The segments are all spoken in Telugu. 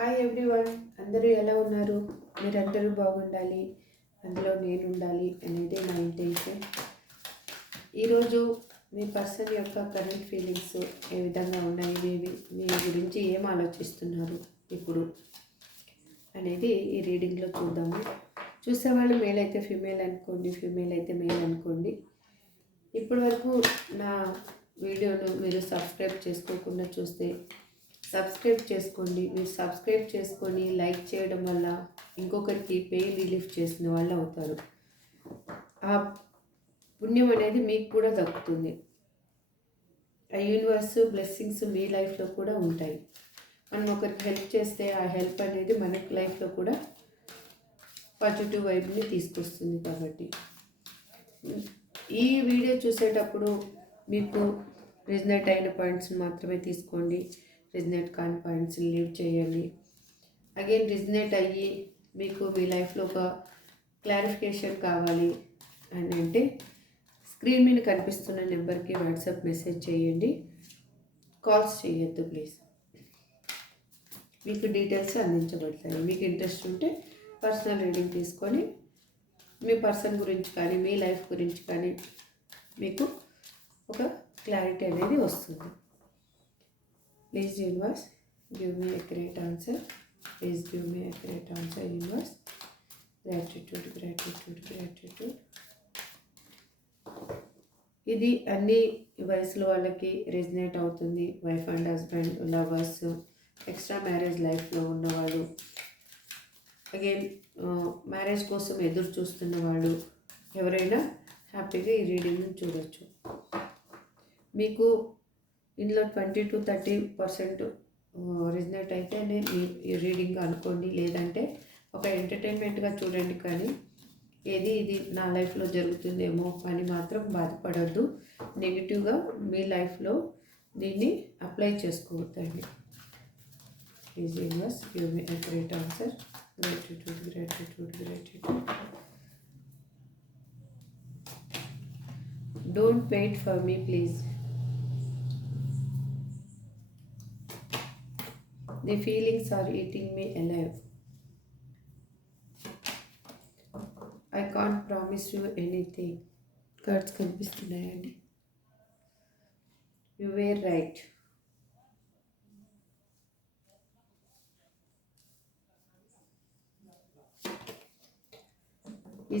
హాయ్ ఎవ్రీవన్, అందరూ ఎలా ఉన్నారు? మీరందరూ బాగుండాలి, అందులో నేను ఉండాలి అనేది నా ఇంటెన్షన్. ఈరోజు మీ పర్సన్ యొక్క కరెంట్ ఫీలింగ్స్ ఏ విధంగా ఉన్నాయి, మీ గురించి ఏం ఆలోచిస్తున్నారు ఇప్పుడు అనేది ఈ రీడింగ్లో చూద్దాము. చూసేవాళ్ళు మేల్ అయితే ఫీమేల్ అనుకోండి, ఫీమేల్ అయితే మేల్ అనుకోండి. ఇప్పటి వరకు నా వీడియోను మీరు సబ్స్క్రైబ్ చేసుకోకుండా చూస్తే సబ్స్క్రైబ్ చేసుకోండి. మీరు సబ్స్క్రైబ్ చేసుకొని లైక్ చేయడం వల్ల ఇంకొకరికి పెయిన్ రిలీఫ్ చేసిన వాళ్ళు అవుతారు. ఆ పుణ్యం అనేది మీకు కూడా దక్కుతుంది. ఆ యూనివర్స్ బ్లెస్సింగ్స్ మీ లైఫ్లో కూడా ఉంటాయి. మనం ఒకరికి హెల్ప్ చేస్తే ఆ హెల్ప్ అనేది మన లైఫ్లో కూడా పాజిటివ్ వైబ్ని తీసుకొస్తుంది. కాబట్టి ఈ వీడియో చూసేటప్పుడు మీకు రిజనేట్ అయిన పాయింట్స్ని మాత్రమే తీసుకోండి. రిజనేట్ కాని పాయింట్స్ని లీవ్ చేయండి. అగైన్ రిజనేట్ అయ్యి మీకు మీ లైఫ్లో ఒక క్లారిఫికేషన్ కావాలి అని అంటే స్క్రీన్ మీద కనిపిస్తున్న నెంబర్కి వాట్సాప్ మెసేజ్ చేయండి. కాల్స్ చేయొద్దు ప్లీజ్. మీకు డీటెయిల్స్ అందించబడతాయి. మీకు ఇంట్రెస్ట్ ఉంటే పర్సనల్ రీడింగ్ తీసుకొని మీ పర్సన్ గురించి కానీ మీ లైఫ్ గురించి కానీ మీకు ఒక క్లారిటీ అనేది వస్తుంది. Please universe, give me a great answer. Please give me a great answer, universe. Gratitude, gratitude, gratitude. ఇది అన్ని వయసులో వాళ్ళకి రెజినేట్ అవుతుంది. Wife and husband, lovers, extra marriage లైఫ్లో ఉన్నవాళ్ళు, అగైన్ మ్యారేజ్ కోసం ఎదురు చూస్తున్న వాళ్ళు ఎవరైనా హ్యాపీగా ఈ రీడింగ్ని చూడవచ్చు. మీకు ఇందులో 20 to 30% రిజనేట్ అయితేనే ఈ రీడింగ్ అనుకోండి. లేదంటే ఒక ఎంటర్టైన్మెంట్గా చూడండి. కానీ ఇది నా లైఫ్లో జరుగుతుందేమో అని మాత్రం బాధపడద్దు. నెగిటివ్గా మీ లైఫ్లో దీన్ని అప్లై చేసుకోవద్దండి. Please universe give me a great answer. Gratitude, gratitude, gratitude. Don't wait for me please. The feelings are eating me alive. I can't promise you anything. Cards కనిపిస్తున్నాయండి. You were right.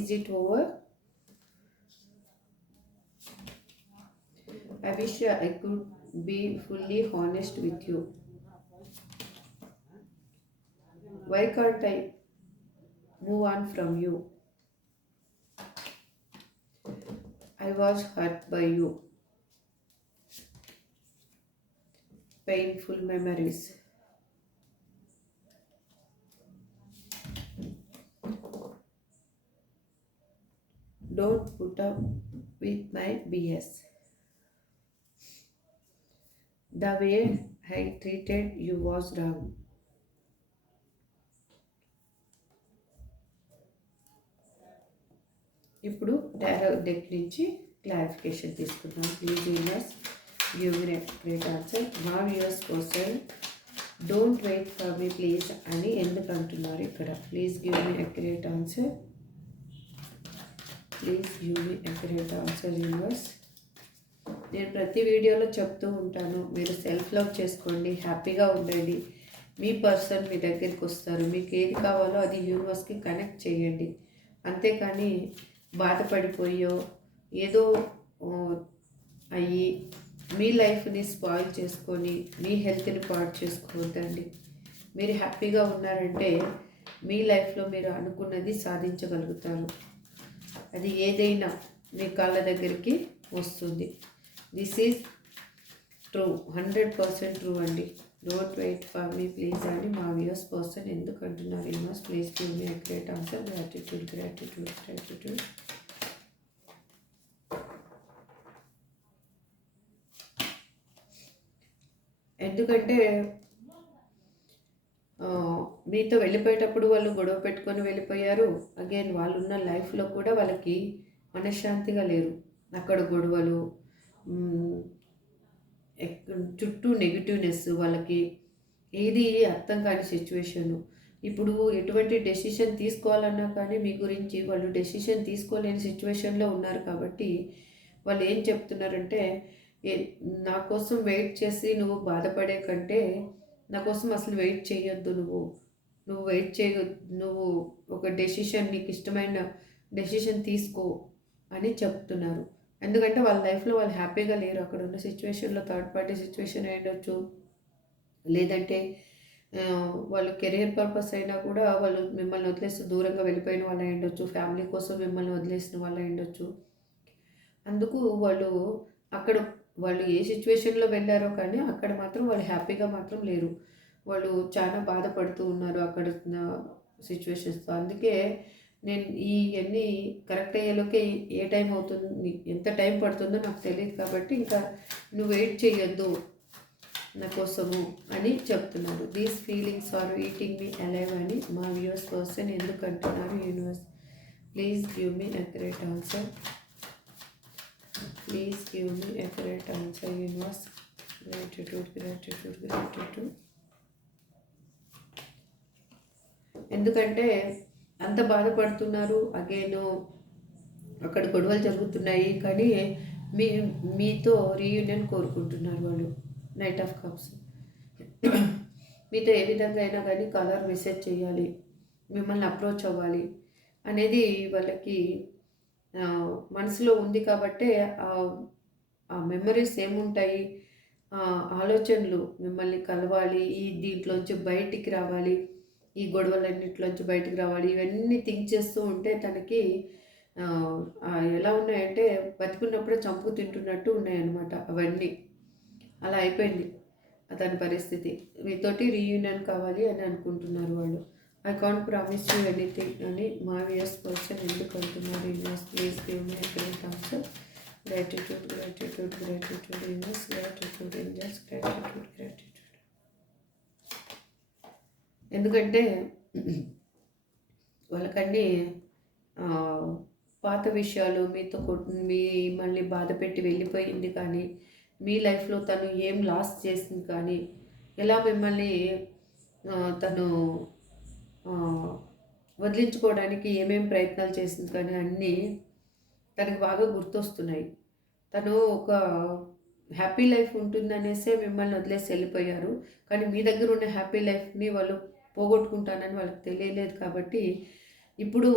Is it over? I wish I could be fully honest with you. Why can't I move on from you? I was hurt by you. Painful memories. Don't put up with my BS. The way I treated you was wrong. ఇప్పుడు టారో డెక్ నుంచి క్లారిఫికేషన్ తీసుకుందాం. Please universe give me great answer. మా వ్యూవర్స్ కోసం don't wait for me please అని ఎందుకు అంటున్నారు ఇక్కడ? Please give me a great answer. Please give me a great answer universe. నేను ప్రతి వీడియోలో చెప్తూ ఉంటాను, మీరు సెల్ఫ్ లవ్ చేసుకోండి, హ్యాపీగా ఉండండి. మీ పర్సన్ మీ దగ్గరికి వస్తారు. మీకు ఏది కావాలో అది యూనివర్స్కి కనెక్ట్ చేయండి. అంతేకాని బాధపడిపోయో ఏదో అయ్యి మీ లైఫ్ని స్పాయిల్ చేసుకొని మీ హెల్త్ని పాడు చేసుకోవద్దండి. మీరు హ్యాపీగా ఉన్నారంటే మీ లైఫ్లో మీరు అనుకున్నది సాధించగలుగుతారు. అది ఏదైనా మీ కాళ్ళ దగ్గరికి వస్తుంది. దిస్ ఈజ్ ట్రూ, 100% ట్రూ అండి. Don't wait for me please అని మా వ్యూస్ పర్సన్ ఎందుకు అంటున్నారు? Universe please give me a great answer. Gratitude, gratitude, gratitude. ఎందుకంటే మీతో వెళ్ళిపోయేటప్పుడు వాళ్ళు గొడవ పెట్టుకొని వెళ్ళిపోయారు. అగైన్ వాళ్ళు ఉన్న లైఫ్లో కూడా వాళ్ళకి మనశ్శాంతిగా లేరు. అక్కడ గొడవలు, చుట్టూ నెగిటివ్నెస్, వాళ్ళకి ఏది అర్థం కాని సిచ్యువేషను. ఇప్పుడు ఎటువంటి డెసిషన్ తీసుకోవాలన్నా కానీ మీ గురించి వాళ్ళు డెసిషన్ తీసుకోలేని సిచ్యువేషన్‌లో ఉన్నారు కాబట్టి, వాళ్ళు ఏం చెప్తున్నారంటే, ఎ నా కోసం వెయిట్ చేసి నువ్వు బాధపడే కంటే, నా కోసం అసలు వెయిట్ చేయొద్దు నువ్వు. నువ్వు వెయిట్ చేయొద్ నువ్వు ఒక డెసిషన్ నీకిష్టమైన డెసిషన్ తీసుకో అని చెప్తున్నారు. ఎందుకంటే వాళ్ళ లైఫ్‌లో వాళ్ళు హ్యాపీగా లేరు. అక్కడున్న సిచ్యువేషన్‌లో థర్డ్ పార్టీ సిచ్యువేషన్ అయ్యుండొచ్చు. లేదంటే వాళ్ళు కెరియర్ పర్పస్ అయినా కూడా వాళ్ళు మిమ్మల్ని వదిలేసి దూరంగా వెళ్ళిపోయిన వాళ్ళయ్యుండొచ్చు. ఫ్యామిలీ కోసం మిమ్మల్ని వదిలేసిన వాళ్ళయ్యుండొచ్చు. అందుకు వాళ్ళు అక్కడ వాళ్ళు ఏ సిచ్యువేషన్‌లో వెళ్లారో కానీ అక్కడ మాత్రం వాళ్ళు హ్యాపీగా మాత్రం లేరు. వాళ్ళు చాలా బాధపడుతూ ఉన్నారు అక్కడ సిచ్యువేషన్స్‌తో. అందుకే నేను ఇయన్నీ కరెక్ట్ అయ్యేలోకే ఏ టైం అవుతుంది, ఎంత టైం పడుతుందో నాకు తెలీదు కాబట్టి ఇంకా నువ్వు వెయిట్ చేయొద్దు నా కోసము అని చెప్తున్నారు. These feelings are eating me alive అని మా వ్యూవర్స్ పర్సన్ ఎందుకు అంటున్నారు universe. Please give me accurate answer. Please give me accurate answer universe. Gratitude gratitude gratitude. ఎందుకంటే అంత బాధపడుతున్నారు. అగైన్ అక్కడ గొడవలు జరుగుతున్నాయి కానీ మీ మీతో రీయూనియన్ కోరుకుంటున్నారు వాళ్ళు. Knight of cups. మీతో ఏ విధంగా అయినా కానీ కలర్ మెసేజ్ చేయాలి, మిమ్మల్ని అప్రోచ్ అవ్వాలి అనేది వాళ్ళకి మనసులో ఉంది కాబట్టే ఆ మెమరీస్ ఏముంటాయి, ఆలోచనలు మిమ్మల్ని కలవాలి, దీంట్లోంచి బయటికి రావాలి, ఈ గొడవలన్నింటిలోంచి బయటికి రావాలి, ఇవన్నీ థింక్ చేస్తూ ఉంటే తనకి ఎలా ఉన్నాయంటే బతికున్నప్పుడే చంపు తింటున్నట్టు ఉన్నాయన్నమాట అవన్నీ. అలా అయిపోయింది అతని పరిస్థితి. మీతోటి రీయూనియన్ కావాలి అని అనుకుంటున్నారు వాళ్ళు. I can't promise you anything అని మా వ్యూయర్స్ పర్సన్ ఎందుకు అంటున్నారు universe. Please give me accurate answer. Gratitude gratitude gratitude universe. Gratitude angels. Gratitude gratitude. ఎందుకంటే వాళ్ళకన్నీ పాత విషయాలు మీతో మిమ్మల్ని బాధ పెట్టి వెళ్ళిపోయింది కానీ, మీ లైఫ్లో తను ఏం లాస్ చేసింది కానీ, ఎలా మిమ్మల్ని తను వదిలించుకోవడానికి ఏమేం ప్రయత్నాలు చేసింది కానీ అన్నీ తనకి బాగా గుర్తొస్తున్నాయి. తను ఒక హ్యాపీ లైఫ్ ఉంటుందనేసే మిమ్మల్ని వదిలేసి వెళ్ళిపోయారు. కానీ మీ దగ్గర ఉన్న హ్యాపీ లైఫ్ని వాళ్ళు పోగొట్టుకుంటానని వాళ్ళకి తెలియలేదు కాబట్టి ఇప్పుడు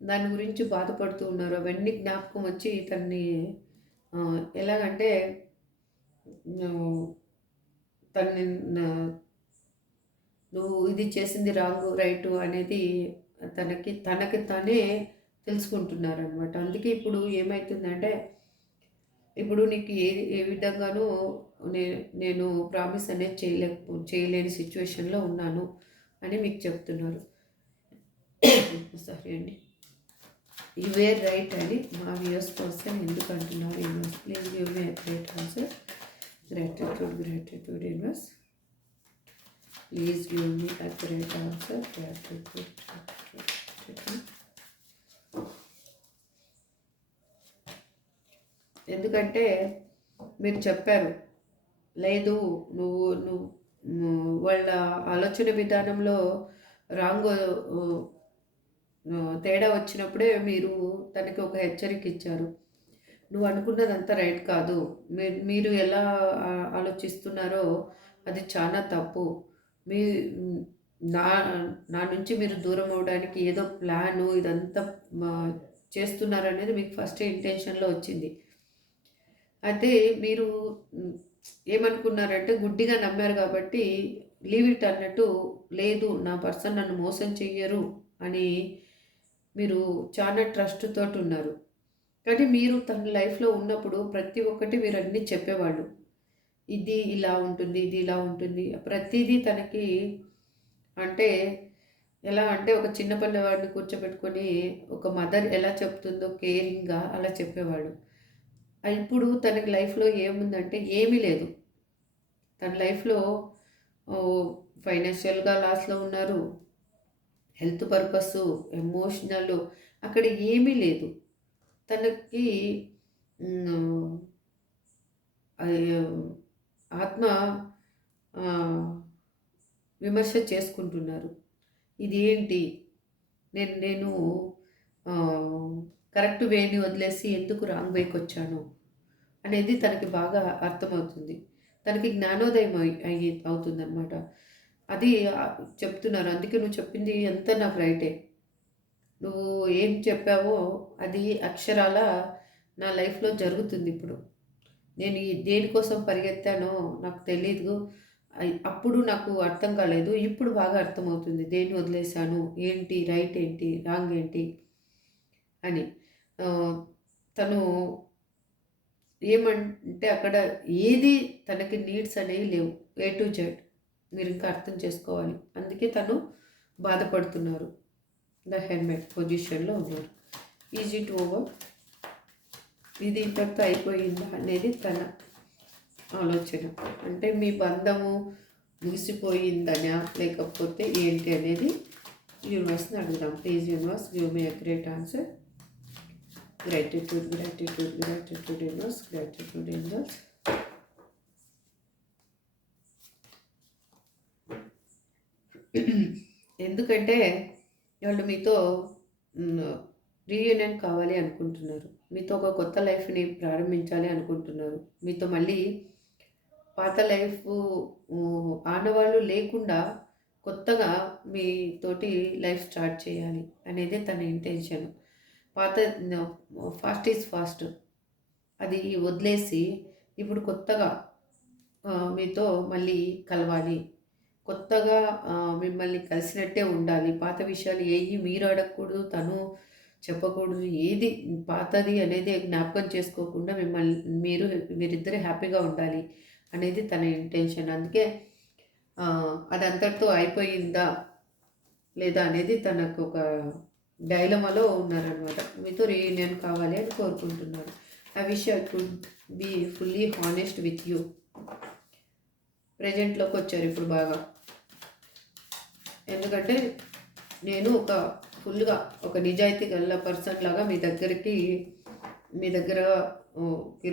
దాని గురించి బాధపడుతూ ఉన్నారు. అవన్నీ జ్ఞాపకం వచ్చి తన్ని ఎలాగంటే తన్ని నువ్వు ఇది చేసింది రాంగు రైటు అనేది తనకి తానే తెలుసుకుంటున్నారనమాట. అందుకే ఇప్పుడు ఏమవుతుందంటే ఇప్పుడు నీకు ఏ విధంగానూ నేను ప్రామిస్ అనేది చేయలేని సిచ్యువేషన్లో ఉన్నాను అని మీకు చెప్తున్నారు. సారీ అండి. యు వేర్ రైట్ అని మా వ్యూయర్స్ పర్సన్ ఎందుకు అంటున్నారు universe. Please give me accurate answer. Gratitude gratitude universe. Please give me accurate answer. Gratitude gratitude. ఎందుకంటే మీరు చెప్పారు లేదు నువ్వు వాళ్ళ ఆలోచన విధానంలో రాంగ్ తేడా వచ్చినప్పుడే మీరు తనకి ఒక హెచ్చరిక ఇచ్చారు. నువ్వు అనుకున్నదంతా రైట్ కాదు, మీరు ఎలా ఆలోచిస్తున్నారో అది చాలా తప్పు, మీ నా నా నుంచి మీరు దూరం అవ్వడానికి ఏదో ప్లాను ఇదంతా చేస్తున్నారనేది మీకు ఫస్ట్ ఇంటెన్షన్లో వచ్చింది. అయితే మీరు ఏమనుకున్నారంటే గుడ్డిగా నమ్మారు కాబట్టి లీవ్ ఇట్ అన్నట్టు, లేదు నా పర్సన్ నన్ను మోసం చెయ్యరు అని మీరు చాలా ట్రస్ట్ తోటి ఉన్నారు. కానీ మీరు తన లైఫ్లో ఉన్నప్పుడు ప్రతి ఒక్కటి మీరు అన్నీ చెప్పేవాళ్ళు. ఇది ఇలా ఉంటుంది, ఇది ఇలా ఉంటుంది, ప్రతిదీ తనకి అంటే ఎలా అంటే ఒక చిన్న పిల్లవాడిని కూర్చోబెట్టుకొని ఒక మదర్ ఎలా చెప్తుందో కేరింగ్గా అలా చెప్పేవాడు. ఇప్పుడు తనకి లైఫ్లో ఏముందంటే ఏమీ లేదు. తన లైఫ్లో ఫైనాన్షియల్గా లాస్లో ఉన్నారు, హెల్త్ పర్పస్, ఎమోషనల్ అక్కడ ఏమీ లేదు. తనకి ఆత్మ విమర్శ చేసుకుంటున్నారు. ఇది ఏంటి? నేను నేను కరెక్ట్ వేని వదిలేసి ఎందుకు రాంగ్ వేకొచ్చాను అనేది తనకి బాగా అర్థమవుతుంది. తనకి జ్ఞానోదయం అవుతుందనమాట. అది చెప్తున్నారు. అందుకే నువ్వు చెప్పింది అంతా నాకు రైటే. నువ్వు ఏం చెప్పావో అది అక్షరాల నా లైఫ్‌లో జరుగుతుందిప్పుడు. నేను దేనికోసం పరిగెత్తానో నాకు తెలీదు. అప్పుడు నాకు అర్థం కాలేదు. ఇప్పుడు బాగా అర్థమవుతుంది. దేన్ని వదిలేసాను, ఏంటి రైట్ ఏంటి, రాంగ్ ఏంటి అని. తను ఏమంటే అక్కడ ఏది తనకి నీడ్స్ అనేవి లేవు. A to Z. మీరింకా అర్థం చేసుకోవాలి. అందుకే తను బాధపడుతున్నారు. ద హెర్మిట్ పొజిషన్‌లో ఉన్నారు. Is it over? ఇది ఇంతటితో అయిపోయిందా అనేది తన ఆలోచన. అంటే మీ బంధము ముగిసిపోయిందనా లేకపోతే ఏంటి అనేది యూనివర్స్ని అడుగుదాం. Please universe give me a great answer. Gratitude, gratitude, gratitude universe, gratitude angels. ఎందుకంటే వాళ్ళు మీతో రీయూనియన్ కావాలి అనుకుంటున్నారు. మీతో ఒక కొత్త లైఫ్ని ప్రారంభించాలి అనుకుంటున్నారు. మీతో మళ్ళీ పాత లైఫ్ ఆనవాళ్ళు లేకుండా కొత్తగా మీతోటి లైఫ్ స్టార్ట్ చేయాలి అనేది తన ఇంటెన్షన్. పాత ఫాస్ట్ ఈజ్ ఫాస్ట్ అది వదిలేసి ఇప్పుడు కొత్తగా మీతో మళ్ళీ కలవాలి. కొత్తగా మిమ్మల్ని కలిసినట్టే ఉండాలి. పాత విషయాలు ఏవి మీరు అడగకూడదు, తను చెప్పకూడదు. ఏది పాతది అనేది జ్ఞాపకం చేసుకోకుండా మీరిద్దరు హ్యాపీగా ఉండాలి అనేది తన ఇంటెన్షన్. అందుకే అదంతటితో అయిపోయిందా లేదా అనేది తనకు ఒక డైలమాలో ఉన్నారనమాట. మీతో రీయూనియన్ కావాలి అని కోరుకుంటున్నారు. I wish I could be fully honest with you. ప్రజెంట్లోకి వచ్చారు ఇప్పుడు బాగా. ఎందుకంటే నేను ఫుల్గా ఒక నిజాయితీ గల పర్సన్ లాగా మీ దగ్గర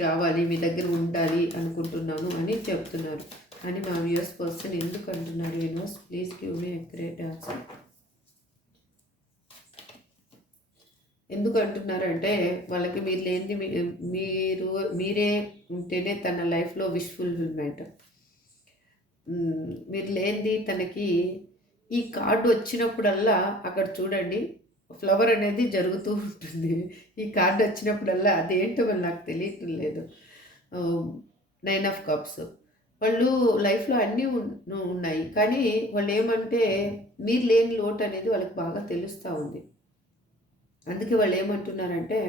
రావాలి, మీ దగ్గర ఉండాలి అనుకుంటున్నాను అని చెప్తున్నారు. అని మా వ్యూయర్స్ పర్సన్ ఎందుకు అంటున్నారు? Universe please give me a great answer. ఎందుకు అంటున్నారంటే వాళ్ళకి మీరు లేనిది మీరే ఉంటేనే తన లైఫ్లో విష్ ఫుల్ఫిల్మెంట్. మీరు లేనిది తనకి ఈ కార్డు వచ్చినప్పుడల్లా అక్కడ చూడండి ఫ్లవర్ అనేది జరుగుతూ ఉంటుంది. ఈ కార్డు వచ్చినప్పుడల్లా అదేంటో వాళ్ళు నాకు తెలియటం లేదు. 9 ఆఫ్ కప్స్. వాళ్ళు లైఫ్లో అన్నీ ఉన్నాయి. కానీ వాళ్ళు ఏమంటే మీరు లేని లోటు అనేది వాళ్ళకి బాగా తెలుస్తూ ఉంది. అందుకే వాళ్ళు ఏమంటున్నారంటే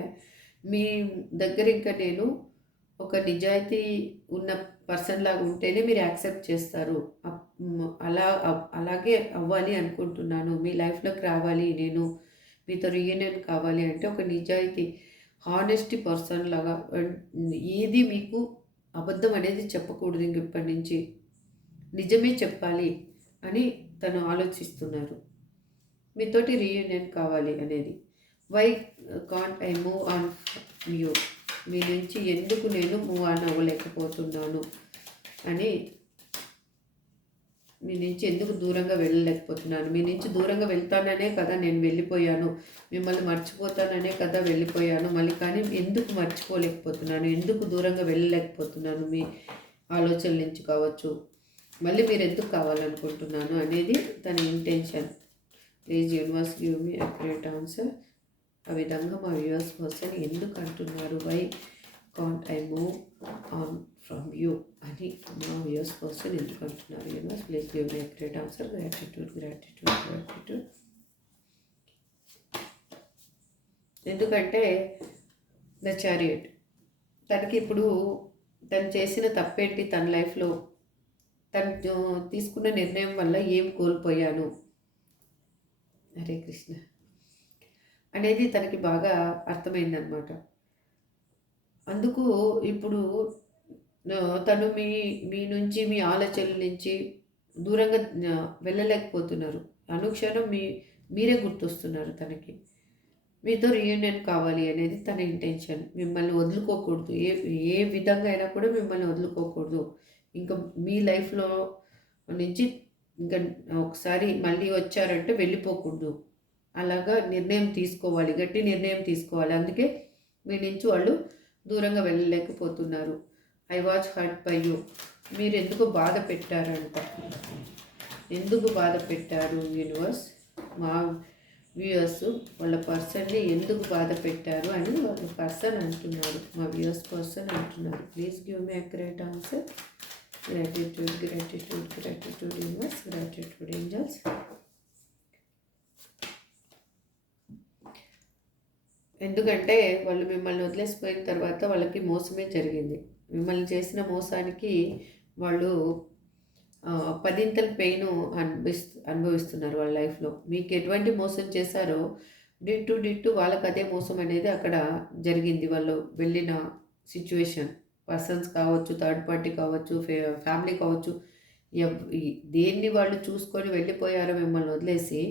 మీ దగ్గర ఇంకా నేను ఒక నిజాయితీ ఉన్న పర్సన్ లాగా ఉంటేనే మీరు యాక్సెప్ట్ చేస్తారు. అలాగే అవ్వాలి అనుకుంటున్నాను. మీ లైఫ్లోకి రావాలి, నేను మీతో రీయూనియన్ కావాలి అంటే ఒక నిజాయితీ హానెస్టీ పర్సన్ లాగా ఏది మీకు అబద్ధం అనేది చెప్పకూడదు. ఇంక ఇప్పటి నుంచి నిజమే చెప్పాలి అని తను ఆలోచిస్తున్నారు. మీతోటి రీయూనియన్ కావాలి అనేది. Why can't I move on you? మీ నుంచి ఎందుకు నేను మూవ్ ఆన్ అవ్వలేకపోతున్నాను అని, మీ నుంచి ఎందుకు దూరంగా వెళ్ళలేకపోతున్నాను? మీ నుంచి దూరంగా వెళ్తాననే కదా నేను వెళ్ళిపోయాను, మిమ్మల్ని మర్చిపోతాననే కదా వెళ్ళిపోయాను. మళ్ళీ కానీ ఎందుకు మర్చిపోలేకపోతున్నాను, ఎందుకు దూరంగా వెళ్ళలేకపోతున్నాను? మీ ఆలోచనల నుంచి కావచ్చు, మళ్ళీ మీరు ఎందుకు కావాలనుకుంటున్నాను అనేది తన intention. Please universe give me accurate answer. ఆ విధంగా మా వ్యూవర్స్ పర్సన్ ఎందుకు అంటున్నారు why can't I move on from you అని మా వ్యూవర్స్ పర్సన్ ఎందుకు అంటున్నారు? Universe please give me accurate answer. Gratitude, gratitude, gratitude. ఎందుకంటే ద చారియట్ తనకి ఇప్పుడు తను చేసిన తప్పేంటి, తన లైఫ్లో తను తీసుకున్న నిర్ణయం వల్ల ఏం కోల్పోయాను, హరే కృష్ణ అనేది తనకి బాగా అర్థమైందనమాట. అందుకు ఇప్పుడు తను మీ నుంచి, మీ ఆలోచనల నుంచి దూరంగా వెళ్ళలేకపోతున్నారు. అనుక్షణం మీరే గుర్తొస్తున్నారు తనకి. మీతో రీయూనియన్ కావాలి అనేది తన ఇంటెన్షన్. మిమ్మల్ని వదులుకోకూడదు, ఏ విధంగా అయినా కూడా మిమ్మల్ని వదులుకోకూడదు. ఇంకా మీ లైఫ్లో నుంచి ఇంకా ఒకసారి మళ్ళీ వచ్చారంటే వెళ్ళిపోకూడదు. అలాగా నిర్ణయం తీసుకోవాలి, గట్టి నిర్ణయం తీసుకోవాలి. అందుకే మీ నుంచి వాళ్ళు దూరంగా వెళ్ళలేకపోతున్నారు. I was hurt by you. మీరు ఎందుకు బాధ పెట్టారంట, ఎందుకు బాధ పెట్టారు యూనివర్స్? మా వ్యూయర్స్ వాళ్ళ పర్సన్ని ఎందుకు బాధ పెట్టారు అని వాళ్ళ పర్సన్ అంటున్నారు, మా వ్యూయర్స్ పర్సన్ అంటున్నారు. Please give me accurate answer. Gratitude, gratitude, gratitude universe, gratitude angels. ఎందుకంటే వాళ్ళు మిమ్మల్ని వదిలేసిపోయిన తర్వాత వాళ్ళకి మోసమే జరిగింది. మిమ్మల్ని చేసిన మోసానికి వాళ్ళు పదింతల పెయిన్ అనుభవిస్తున్నారు వాళ్ళ లైఫ్లో. మీకు ఎటువంటి మోసం చేశారో డిట్టు వాళ్ళకి అదే మోసం అనేది అక్కడ జరిగింది. వాళ్ళు వెళ్ళిన సిచ్యువేషన్, పర్సన్స్ కావచ్చు, థర్డ్ పార్టీ కావచ్చు, ఫ్యామిలీ కావచ్చు, దేన్ని వాళ్ళు చూసుకొని వెళ్ళిపోయారో మిమ్మల్ని వదిలేసి,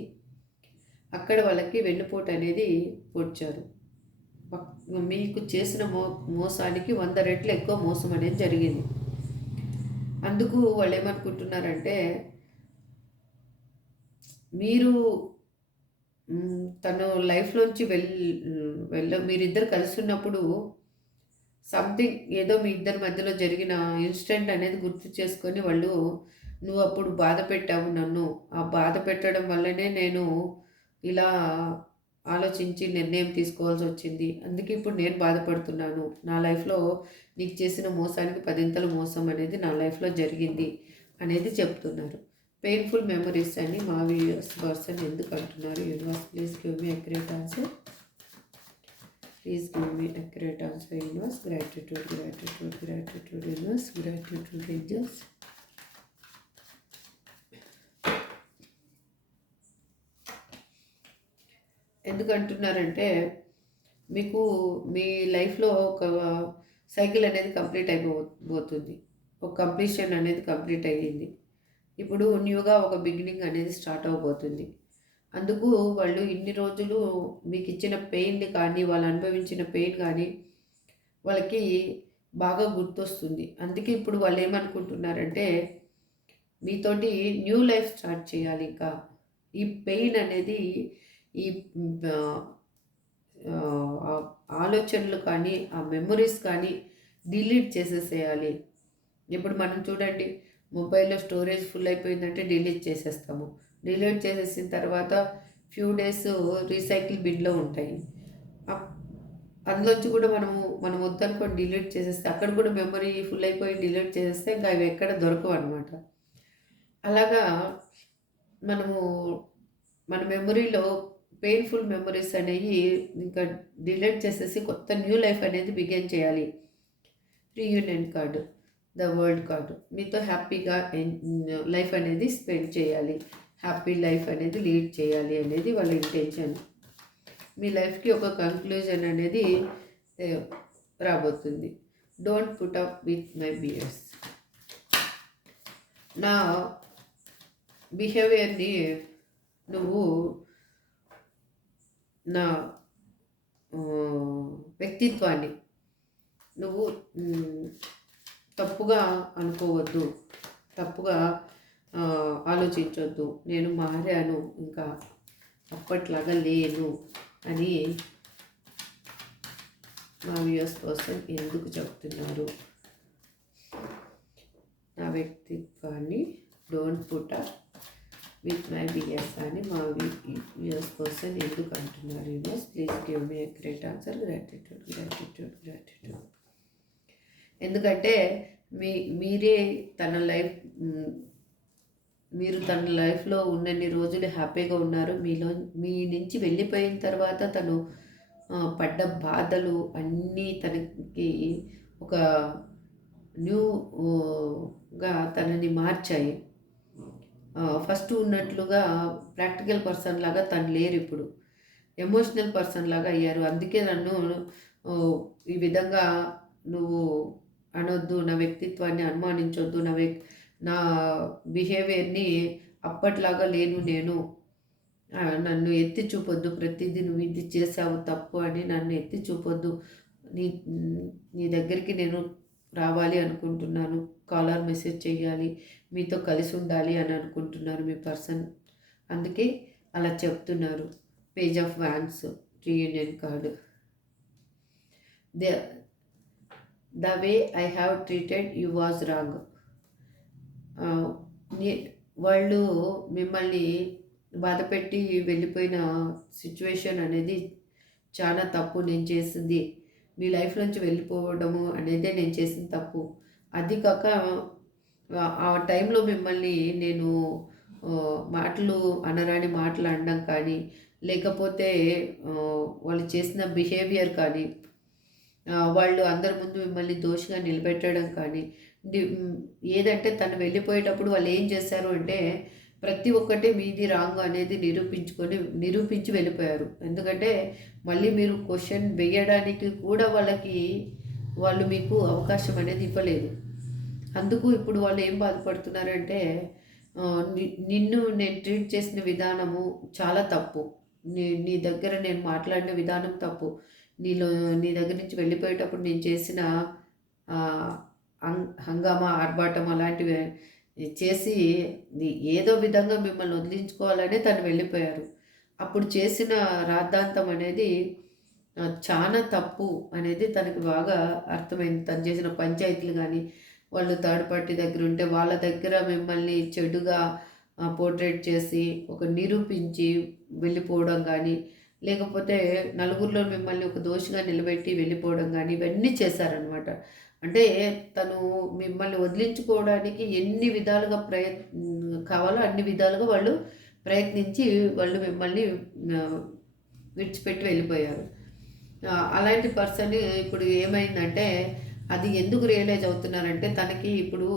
అక్కడ వాళ్ళకి వెన్నుపోటు అనేది పొడిచారు. మీకు చేసిన మోసానికి 100 రెట్లు ఎక్కువ మోసం అనేది జరిగింది. అందుకు వాళ్ళు ఏమనుకుంటున్నారంటే, మీరు తను లైఫ్లోంచి మీరిద్దరు కలిసి ఉన్నప్పుడు సంథింగ్ ఏదో మీ ఇద్దరి మధ్యలో జరిగిన ఇన్సిడెంట్ అనేది గుర్తు చేసుకొని వాళ్ళు, నువ్వు అప్పుడు బాధ పెట్టావు నన్ను, ఆ బాధ పెట్టడం వల్లనే నేను ఇలా ఆలోచించి నిర్ణయం తీసుకోవాల్సి వచ్చింది, అందుకే ఇప్పుడు నేను బాధపడుతున్నాను, నా లైఫ్లో నీకు చేసిన మోసానికి 10 మోసం అనేది నా లైఫ్లో జరిగింది అనేది చెప్తున్నారు. పెయిన్ఫుల్ మెమరీస్ అని మా వ్యూయర్స్ పర్సన్ ఎందుకు అంటున్నారు? Universe please give me accurate answer. Please give me accurate answer universe. Gratitude, gratitude, gratitude universe, gratitude angels. ఎందుకు అంటున్నారంటే, మీకు మీ లైఫ్లో ఒక సైకిల్ అనేది కంప్లీట్ అయిపోతుంది, ఒక కంప్లీషన్ అనేది కంప్లీట్ అయ్యింది. ఇప్పుడు న్యూగా ఒక బిగినింగ్ అనేది స్టార్ట్ అవబోతుంది. అందుకు వాళ్ళు ఇన్ని రోజులు మీకు ఇచ్చిన పెయిన్ని కానీ, వాళ్ళు అనుభవించిన పెయిన్ కానీ వాళ్ళకి బాగా గుర్తొస్తుంది. అందుకే ఇప్పుడు వాళ్ళు ఏమనుకుంటున్నారంటే, మీతోటి న్యూ లైఫ్ స్టార్ట్ చేయాలి. ఇంకా ఈ పెయిన్ అనేది, ఈ ఆలోచనలు కానీ, ఆ మెమొరీస్ కానీ డిలీట్ చేసేసేయాలి. ఇప్పుడు మనం చూడండి, మొబైల్లో స్టోరేజ్ ఫుల్ అయిపోయిందంటే డిలీట్ చేసేస్తాము. డిలీట్ చేసేసిన తర్వాత ఫ్యూ డేస్ రీసైకిల్ బిన్లో ఉంటాయి. అందులోంచి కూడా మనం వద్దనుకొని డిలీట్ చేసేస్తే, అక్కడ కూడా మెమరీ ఫుల్ అయిపోయి డిలీట్ చేసేస్తే ఇంకా అవి ఎక్కడ దొరకవు అనమాట. అలాగా మనము మన మెమరీలో పెయిన్ఫుల్ మెమరీస్ అనేవి ఇంకా డిలీట్ చేసేసి కొత్త న్యూ లైఫ్ అనేది బిగిన్ చేయాలి. Reunion card, the world card, మీతో హ్యాపీగా లైఫ్ అనేది స్పెండ్ చేయాలి, హ్యాపీ లైఫ్ అనేది లీడ్ చేయాలి అనేది వాళ్ళ ఇంటెన్షన్. మీ లైఫ్కి ఒక కంక్లూజన్ అనేది రాబోతుంది. Don't put up with my beers. నా బిహేవియర్ని నువ్వు, నా వ్యక్తిత్వాన్ని నువ్వు తప్పుగా అనుకోవద్దు, తప్పుగా ఆలోచించవద్దు. నేను మారాను, ఇంకా అప్పట్లాగా లేను అని మా వ్యూయర్స్ పర్సన్ ఎందుకు చెప్తున్నారు? నా వ్యక్తిత్వాన్ని don't put up with my beers అని మా వ్యూయర్స్ పర్సన్ ఎందుకు అంటున్నారు? Universe please give me a great answer. Gratitude, gratitude, gratitude. ఎందుకంటే మీరే తన లైఫ్, మీరు తన లైఫ్లో ఉన్నన్ని రోజులు హ్యాపీగా ఉన్నారు. మీ నుంచి వెళ్ళిపోయిన తర్వాత తను పడ్డ బాధలు అన్నీ తనకి ఒక న్యూగా తనని మార్చాయి. ఫస్ట్ ఉన్నట్లుగా ప్రాక్టికల్ పర్సన్ లాగా తను లేరు, ఇప్పుడు ఎమోషనల్ పర్సన్ లాగా అయ్యారు. అందుకే నన్ను ఈ విధంగా నువ్వు అనొద్దు, నా వ్యక్తిత్వాన్ని అనుమానించొద్దు, నా బిహేవియర్ని అప్పట్లాగా లేను నేను, నన్ను ఎత్తి చూపొద్దు, ప్రతిదీ నువ్వు ఇది చేసావు తప్పు అని నన్ను ఎత్తి చూపొద్దు, నీ దగ్గరికి నేను రావాలి అనుకుంటున్నాను, కాలర్ మెసేజ్ చేయాలి, మీతో కలిసి ఉండాలి అని అనుకుంటున్నారు మీ పర్సన్. అందుకే అలా చెప్తున్నారు. Page of wands, reunion card. The the way I have treated you was wrong. వాళ్ళు మిమ్మల్ని బాధపెట్టి వెళ్ళిపోయిన సిచ్యువేషన్ అనేది చాలా తప్పు. నేను చేసింది మీ లైఫ్ నుంచి వెళ్ళిపోవడము అనేదే నేను చేసిన తప్పు. అది కాక ఆ టైంలో మిమ్మల్ని నేను మాటలు అనరాని మాటలు అనడం కానీ, లేకపోతే వాళ్ళు చేసిన బిహేవియర్ కానీ, వాళ్ళు అందరి ముందు మిమ్మల్ని దోషిగా నిలబెట్టడం కానీ, ఏదంటే తను వెళ్ళిపోయేటప్పుడు వాళ్ళు ఏం చేశారు అంటే ప్రతి ఒక్కటి మీది రాంగ్ అనేది నిరూపించి వెళ్ళిపోయారు. ఎందుకంటే మళ్ళీ మీరు క్వశ్చన్ వేయడానికి కూడా వాళ్ళు మీకు అవకాశం అనేది ఇవ్వలేదు. అందుకు ఇప్పుడు వాళ్ళు ఏం బాధపడుతున్నారంటే నిన్ను నేను ట్రీట్ చేసిన విధానము చాలా తప్పు. నీ దగ్గర నేను మాట్లాడిన విధానం తప్పు. నీ దగ్గర నుంచి వెళ్ళిపోయేటప్పుడు నేను చేసిన హంగామా, ఆర్భాటం అలాంటివి చేసి ఏదో విధంగా మిమ్మల్ని వదిలించుకోవాలనే తను వెళ్ళిపోయారు. అప్పుడు చేసిన రాద్ధాంతం అనేది చాలా తప్పు అనేది తనకి బాగా అర్థమైంది. తను చేసిన పంచాయతీలు కానీ, వాళ్ళు థర్డ్ పార్టీ దగ్గర ఉంటే వాళ్ళ దగ్గర మిమ్మల్ని చెడుగా పోర్ట్రేట్ చేసి నిరూపించి వెళ్ళిపోవడం కానీ, లేకపోతే నలుగురిలో మిమ్మల్ని ఒక దోషిగా నిలబెట్టి వెళ్ళిపోవడం కానీ, ఇవన్నీ చేశారనమాట. అంటే తను మిమ్మల్ని వదిలించుకోవడానికి ఎన్ని విధాలుగా కావాలో అన్ని విధాలుగా వాళ్ళు ప్రయత్నించి వాళ్ళు మిమ్మల్ని విడిచిపెట్టి వెళ్ళిపోయారు. అలాంటి పర్సన్ ఇప్పుడు ఏమైందంటే అది ఎందుకు రియలైజ్ అవుతున్నారంటే తనకి ఇప్పుడు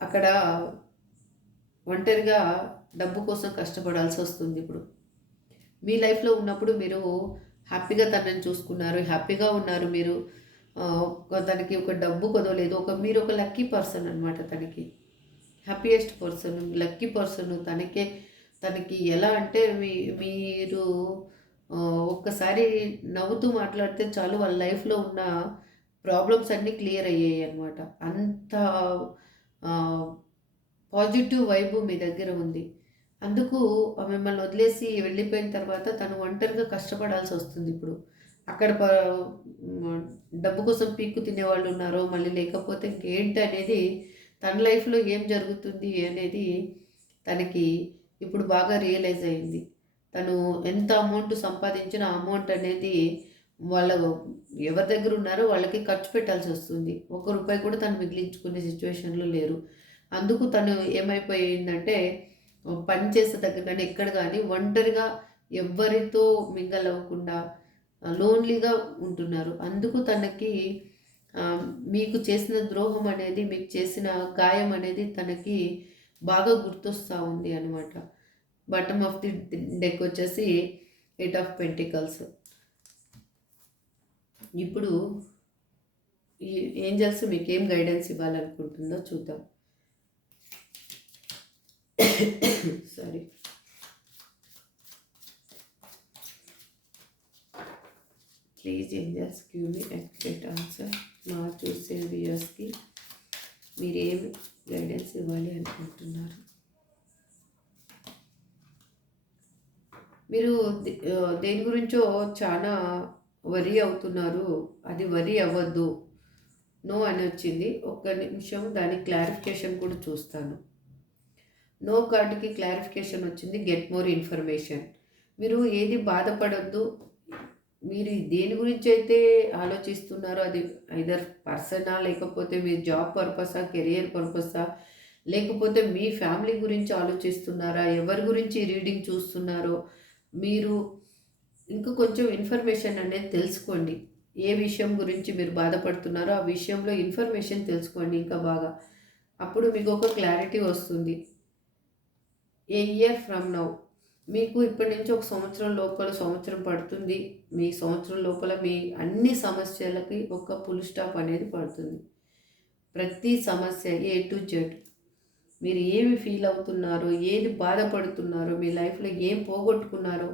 అక్కడ ఒంటరిగా డబ్బు కోసం కష్టపడాల్సి వస్తుంది. ఇప్పుడు మీ లైఫ్లో ఉన్నప్పుడు మీరు హ్యాపీగా తనని చూసుకున్నారు, హ్యాపీగా ఉన్నారు. మీరు తనకి ఒక డబ్బు కొదవలేదు. మీరు ఒక లక్కీ పర్సన్ అనమాట. తనకి హ్యాపీయెస్ట్ పర్సన్, లక్కీ పర్సన్. తనకి ఎలా అంటే మీరు ఒక్కసారి నవ్వుతూ మాట్లాడితే చాలు వాళ్ళ లైఫ్లో ఉన్న ప్రాబ్లమ్స్ అన్నీ క్లియర్ అయ్యాయి అనమాట. అంత పాజిటివ్ వైబ్ మీ దగ్గర ఉంది. అందుకు మిమ్మల్ని వదిలేసి వెళ్ళిపోయిన తర్వాత తను ఒంటరిగా కష్టపడాల్సి వస్తుంది. ఇప్పుడు అక్కడ డబ్బు కోసం పీక్కు తినేవాళ్ళు ఉన్నారో మళ్ళీ లేకపోతే ఇంకేంటి అనేది తన లైఫ్లో ఏం జరుగుతుంది అనేది తనకి ఇప్పుడు బాగా రియలైజ్ అయింది. తను ఎంత అమౌంట్ సంపాదించిన అమౌంట్ అనేది ఎవరి దగ్గర ఉన్నారో వాళ్ళకి ఖర్చు పెట్టాల్సి వస్తుంది. ₹1 కూడా తను మిగిలించుకునే సిచ్యువేషన్లో లేరు. అందుకు తను ఏమైపోయిందంటే పని చేసే దగ్గర కానీ ఎక్కడ కానీ ఒంటరిగా ఎవ్వరితో మింగల్ అవ్వకుండా లోన్లీగా ఉంటున్నారు. అందుకు తనకి మీకు చేసిన ద్రోహం అనేది, మీకు చేసిన గాయం అనేది తనకి బాగా గుర్తొస్తూ ఉంది అనమాట. బాటమ్ ఆఫ్ ది డెక్ వచ్చేసి 8 ఆఫ్ పెంటికల్స్. ఇప్పుడు ఈ ఏంజల్స్ మీకు ఏం గైడెన్స్ ఇవ్వాలనుకుంటుందో చూద్దాం. Sorry. Please angels give me accurate answer. మా చూసే వ్యూయర్స్కి మీరు ఏం గైడెన్స్ ఇవ్వాలి అనుకుంటున్నారు? మీరు దేని గురించో చాలా వరీ అవుతున్నారు. అది వరీ అవ్వద్దు, నో అని వచ్చింది. ఒక్క నిమిషం దాని క్లారిఫికేషన్ కూడా చూస్తాను. నో కార్డుకి క్లారిఫికేషన్ వచ్చింది. Get more information. మీరు ఏది బాధపడద్దు. మీరు దేని గురించి అయితే ఆలోచిస్తున్నారో అది ఐదర్ పర్సనా, లేకపోతే మీ జాబ్ పర్పసా, కెరియర్ పర్పసా, లేకపోతే మీ ఫ్యామిలీ గురించి ఆలోచిస్తున్నారా, ఎవరి గురించి రీడింగ్ చూస్తున్నారో మీరు ఇంకా కొంచెం ఇన్ఫర్మేషన్ అనేది తెలుసుకోండి. ఏ విషయం గురించి మీరు బాధపడుతున్నారో ఆ విషయంలో ఇన్ఫర్మేషన్ తెలుసుకోండి ఇంకా బాగా. అప్పుడు మీకు ఒక క్లారిటీ వస్తుంది. ఏ ఇయర్ ఫ్రమ్ నౌ, మీకు ఇప్పటి నుంచి ఒక సంవత్సరం పడుతుంది. మీ సంవత్సరం లోపల మీ అన్ని సమస్యలకి ఒక ఫుల్ స్టాప్ అనేది పడుతుంది. ప్రతి సమస్య ఏ టు జెడ్ మీరు ఏమి ఫీల్ అవుతున్నారో, ఏది బాధపడుతున్నారో, మీ లైఫ్లో ఏం పోగొట్టుకున్నారో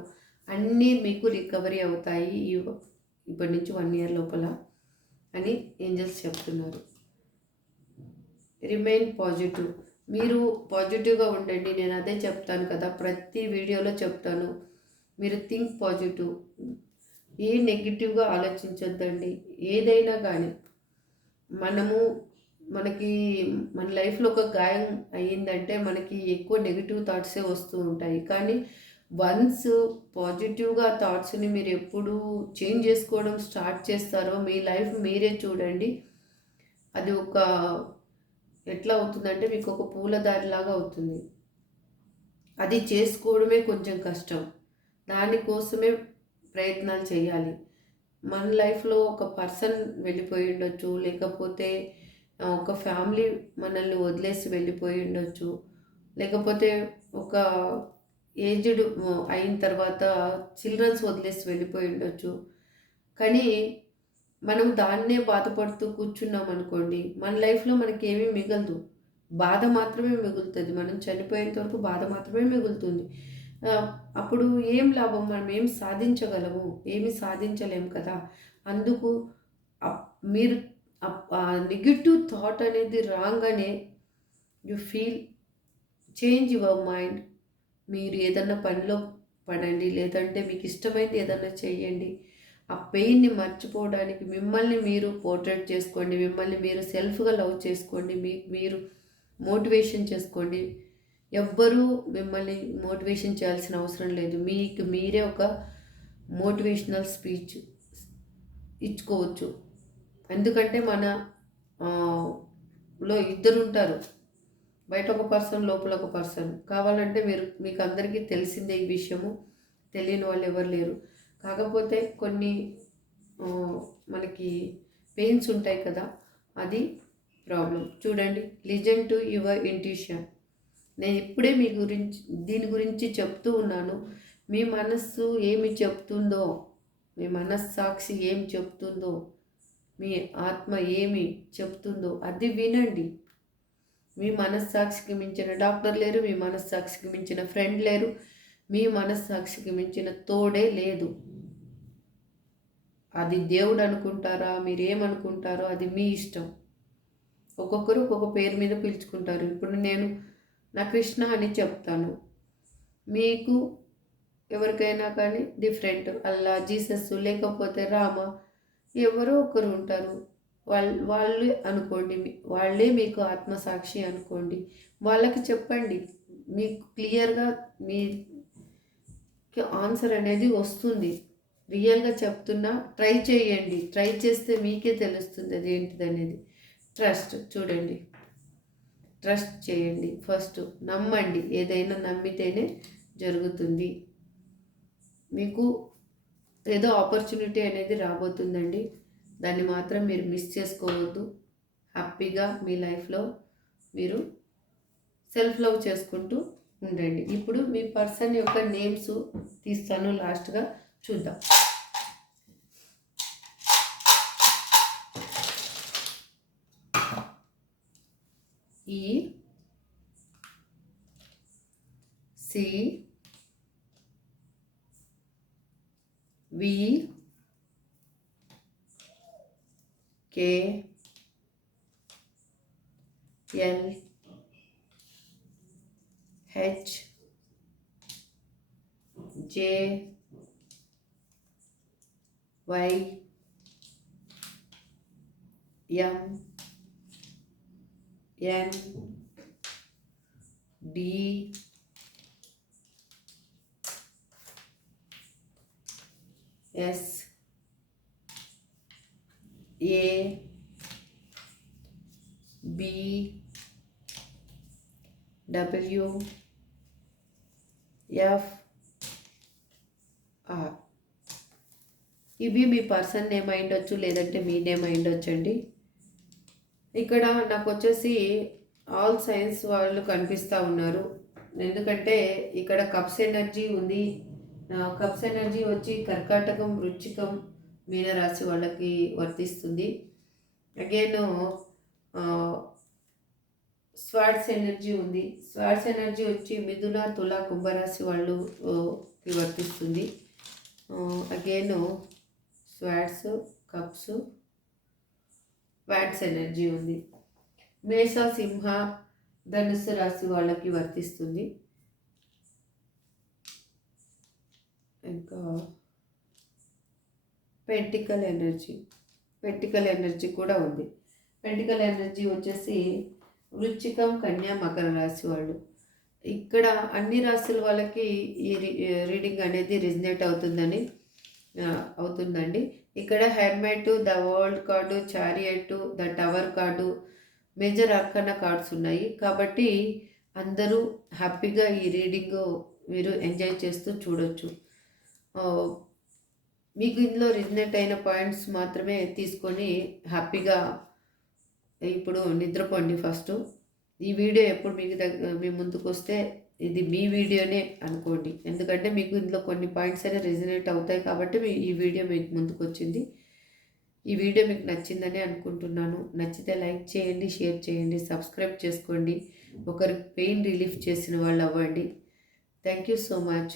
అన్నీ మీకు రికవరీ అవుతాయి ఇప్పటి నుంచి 1 ఇయర్ లోపల. అని ఏంజల్స్ చెప్తున్నారు. Remain positive. మీరు పాజిటివ్గా ఉండండి. నేను అదే చెప్తాను కదా, ప్రతి వీడియోలో చెప్తాను. మీరు థింక్ పాజిటివ్. ఏ నెగిటివ్గా ఆలోచించొద్దండి. ఏదైనా కానీ మనకి మన లైఫ్లో ఒక గాయం అయ్యిందంటే మనకి ఎక్కువ నెగిటివ్ థాట్సే వస్తూ ఉంటాయి. కానీ వన్స్ పాజిటివ్గా థాట్స్ని మీరు ఎప్పుడు చేంజ్ చేసుకోవడం స్టార్ట్ చేస్తారో మీ లైఫ్ మీరే చూడండి, అది ఒక ఎట్లా అవుతుందంటే మీకు ఒక పూలదారిలాగా అవుతుంది. అది చేసుకోవడమే కొంచెం కష్టం. దానికోసమే ప్రయత్నాలు చేయాలి. మన లైఫ్లో ఒక పర్సన్ వెళ్ళిపోయి ఉండొచ్చు, లేకపోతే ఒక ఫ్యామిలీ మనల్ని వదిలేసి వెళ్ళిపోయి ఉండొచ్చు, లేకపోతే ఒక ఏజ్డ్ అయిన తర్వాత చిల్డ్రన్స్ వదిలేసి వెళ్ళిపోయి ఉండొచ్చు. కానీ మనం దాన్నే బాధపడుతూ కూర్చున్నాం అనుకోండి, మన లైఫ్లో మనకేమీ మిగలదు, బాధ మాత్రమే మిగులుతుంది. మనం చనిపోయేంత వరకు బాధ మాత్రమే మిగులుతుంది. అప్పుడు ఏం లాభం? మనం ఏం సాధించగలము? ఏమి సాధించలేము కదా. అందుకు మీరు నెగిటివ్ థాట్ అనేది రాగానే you feel change your mind. మీరు ఏదన్నా పనిలో పడండి, లేదంటే మీకు ఇష్టమైనది ఏదన్నా చేయండి. ఆ పెయిన్ని మర్చిపోవడానికి మిమ్మల్ని మీరు పోర్ట్రేట్ చేసుకోండి, మిమ్మల్ని మీరు సెల్ఫ్గా లవ్ చేసుకోండి, మీరు మోటివేషన్ చేసుకోండి. ఎవ్వరూ మిమ్మల్ని మోటివేషన్ చేయాల్సిన అవసరం లేదు. మీకు మీరే ఒక మోటివేషనల్ స్పీచ్ ఇచ్చుకోవచ్చు. ఎందుకంటే లో ఇద్దరు ఉంటారు, బయట ఒక పర్సన్, లోపల ఒక పర్సన్. కావాలంటే మీకు అందరికీ తెలిసిందే ఈ విషయము, తెలియని వాళ్ళు ఎవరు లేరు. కాకపోతే కొన్ని మనకి పెయిన్స్ ఉంటాయి కదా, అది ప్రాబ్లం. చూడండి, లిజన్ టు యువర్ ఇంట్యూషన్. నేను ఇప్పుడే దీని గురించి చెప్తూ ఉన్నాను. మీ మనస్సు ఏమి చెప్తుందో, మీ మనస్సాక్షి ఏం చెప్తుందో, మీ ఆత్మ ఏమి చెప్తుందో అది వినండి. మీ మనస్సాక్షికి మించిన డాక్టర్ లేరు, మీ మనస్సాక్షికి మించిన ఫ్రెండ్ లేరు, మీ మనస్సాక్షికి మించిన తోడే లేదు. అది దేవుడు అనుకుంటారా, మీరేమనుకుంటారో అది మీ ఇష్టం. ఒక్కొక్కరు ఒక్కొక్క పేరు మీద పిలుచుకుంటారు. ఇప్పుడు నేను నా కృష్ణ అని చెప్తాను, మీకు ఎవరికైనా కానీ డిఫరెంట్, అల్లా, జీసస్, లేకపోతే రామ, ఎవరో ఒకరు ఉంటారు. వాళ్ళు అనుకోండి, వాళ్ళే మీకు ఆత్మసాక్షి అనుకోండి. వాళ్ళకి చెప్పండి, మీకు క్లియర్గా మీ ఆన్సర్ అనేది వస్తుంది. రియల్గా చెప్తున్నా, ట్రై చేయండి. ట్రై చేస్తే మీకే తెలుస్తుంది అది ఏంటిది అనేది. ట్రస్ట్. చూడండి, ట్రస్ట్ చేయండి. ఫస్ట్ నమ్మండి. ఏదైనా నమ్మితేనే జరుగుతుంది. మీకు ఏదో ఆపర్చునిటీ అనేది రాబోతుందండి, దాన్ని మాత్రం మీరు మిస్ చేసుకోవద్దు. హ్యాపీగా మీ లైఫ్లో మీరు సెల్ఫ్ లవ్ చేసుకుంటూ ఉండండి. ఇప్పుడు మీ పర్సన్ యొక్క నేమ్స్ తీస్తాను, లాస్ట్గా చూద్దాం. ఈ C V K L H J Y M N D S A B W F R. ఇవి మీ పర్సన్ నేమ్ అయిండొచ్చు, లేదంటే మీ నేమ్ అయిండొచ్చు అండి. ఇక్కడ నాకు వచ్చేసి ఆల్ సైన్స్ వాళ్ళు కనిపిస్తూ ఉన్నారు. ఎందుకంటే ఇక్కడ కప్స్ ఎనర్జీ ఉంది. కప్స్ ఎనర్జీ వచ్చి కర్కాటకం, వృశ్చికం, మీనరాశి వాళ్ళకి వర్తిస్తుంది. అగైన్ స్వార్డ్స్ ఎనర్జీ ఉంది. స్వార్డ్స్ ఎనర్జీ వచ్చి మిథున, తుల, కుంభరాశి వాళ్ళకి వర్తిస్తుంది. Again swords, cups, watts energy ఉంది. మేష, సింహ, ధనుస్సు రాశి వాళ్ళకి వర్తిస్తుంది. ఇంకా పెంటికల్ ఎనర్జీ కూడా ఉంది. పెంటికల్ ఎనర్జీ వచ్చేసి వృశ్చికం, కన్యా, మకర రాశి వాళ్ళు. ఇక్కడ అన్ని రాశుల వాళ్ళకి ఈ రీడింగ్ అనేది రిజనేట్ అవుతుందండి. ఇక్కడ హెర్మెట్, the world card, chariot, the tower card, major arcana cards ఉన్నాయి. కాబట్టి అందరూ హ్యాపీగా ఈ రీడింగ్ మీరు ఎంజాయ్ చేస్తూ చూడొచ్చు. మీకు ఇందులో రిజనేట్ అయిన పాయింట్స్ మాత్రమే తీసుకొని హ్యాపీగా ఇప్పుడు నిద్రపోండి. ఫస్ట్ ఈ వీడియో ఎప్పుడు మీ ముందుకు వస్తే ఇది మీ వీడియోనే అనుకోండి. ఎందుకంటే మీకు ఇందులో కొన్ని పాయింట్స్ అయినా రిజనేట్ అవుతాయి కాబట్టి ఈ వీడియో మీకు ముందుకు వచ్చింది. ఈ వీడియో మీకు నచ్చిందని అనుకుంటున్నాను. నచ్చితే లైక్ చేయండి, షేర్ చేయండి, సబ్స్క్రైబ్ చేసుకోండి. ఒకరికి పెయిన్ రిలీఫ్ చేసిన వాళ్ళు అవ్వండి. Thank you so much.